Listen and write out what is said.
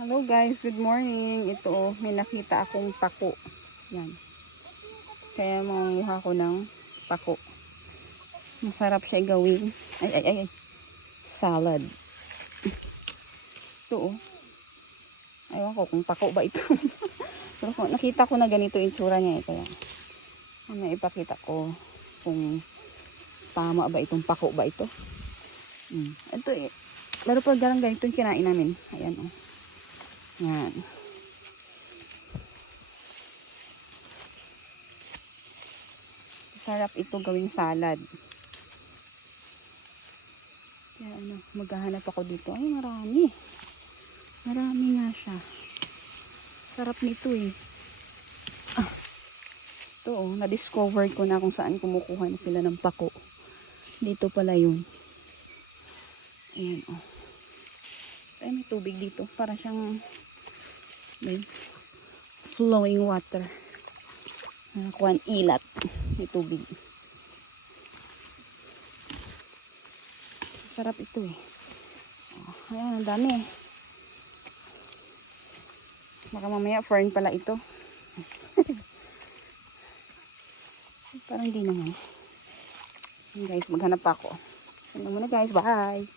Hello guys, good morning. Ito, may nakita akong pako. Yan. Kaya mangunguha ko ng pako. Masarap siya gawin. Ay. Salad. Ito oh. Aywan ko kung pako ba ito. Pero nakita ko na ganito yung tsura niya eh. Kaya ipakita ko kung tama ba itong pako ba ito. Ito eh. Laro pa ganito yung kinain namin. Ayan oh. Yan. Sarap ito gawing salad. Kaya maghahanap ako dito. Ay, marami. Marami nga siya. Sarap nito eh. Ito oh, na-discover ko na kung saan kumukuha na sila ng pako. Dito pala yun. Ayan oh. Ay, may tubig dito. Para siyang flowing water. Nakakuha ang ilat. May tubig. Sarap ito eh. Oh, ayan, ang dami. Baka mamaya fern pala ito. Parang hindi naman. Guys, maghanap ako. Ano muna guys, bye!